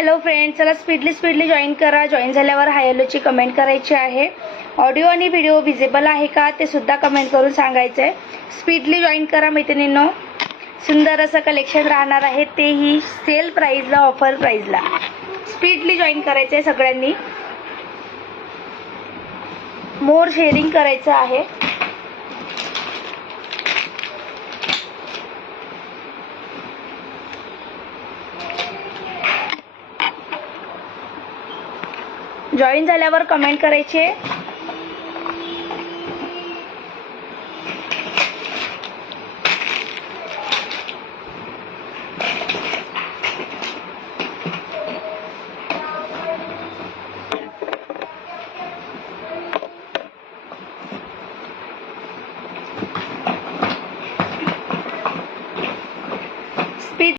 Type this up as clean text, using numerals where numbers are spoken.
Hello friends, चला speedly join करा. Join झाल्यावर हाय हॅलोची कमेंट करायची आहे. ऑडिओ आणि व्हिडिओ विजिबल आहे का ते सुद्धा कमेंट करून सांगायचं आहे. स्पीडली जॉईन करा मैत्रिणींनो. सुंदर असं कलेक्शन राहणार आहे, तेही सेल प्राइसला, ऑफर प्राइसला. स्पीडली जॉईन करायचं आहे सगळ्यांनी. मोर शेअरिंग करायचं आहे. जॉईन झाल्यावर कमेंट करायची आहे.